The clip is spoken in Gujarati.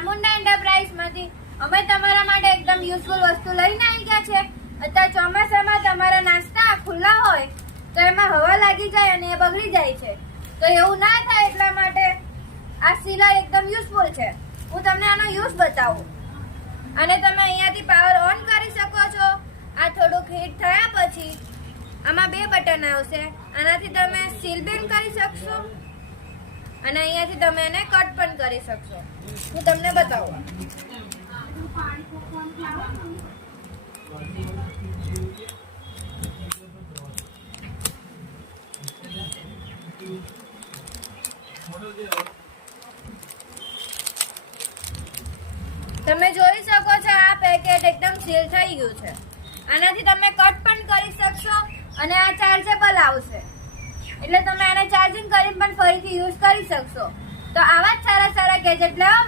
ચામુંડા એન્ટરપ્રાઇઝમાંથી અમે તમારા માટે એકદમ યુઝફુલ વસ્તુ લઈને આવી ગયા છે। અત્યારે ચોમાસામાં તમારા નાસ્તા ખુલ્લા હોય તો એમાં હવા લાગી જાય અને એ બગડી જાય છે, તો એવું ના થાય એટલા માટે આ સીલર એકદમ યુઝફુલ છે। હું તમને આનો યુઝ બતાવું અને તમે અહીંયાથી પાવર ઓન કરી શકો છો। આ થોડુંક હીટ થયા પછી આમાં 2 બટન આવશે, આનાથી તમે સીલ બેન્ડ કરી શકશો અને અહીંયાથી તમે એને કટ પણ કરી શકશો। હું તમને બતાવું। તમે જોઈ શકો છો આ પેકેટ એકદમ સીલ થઈ ગયું છે। આનાથી તમે કટ પણ કરી શકશો અને આ ચાર્જેબલ આવશે, એટલે તમે આને ચાર્જિંગ કરીને પણ ફરીથી યુઝ કરી શકશો। તો આવા જ સારા સારા ગેજેટ લેવા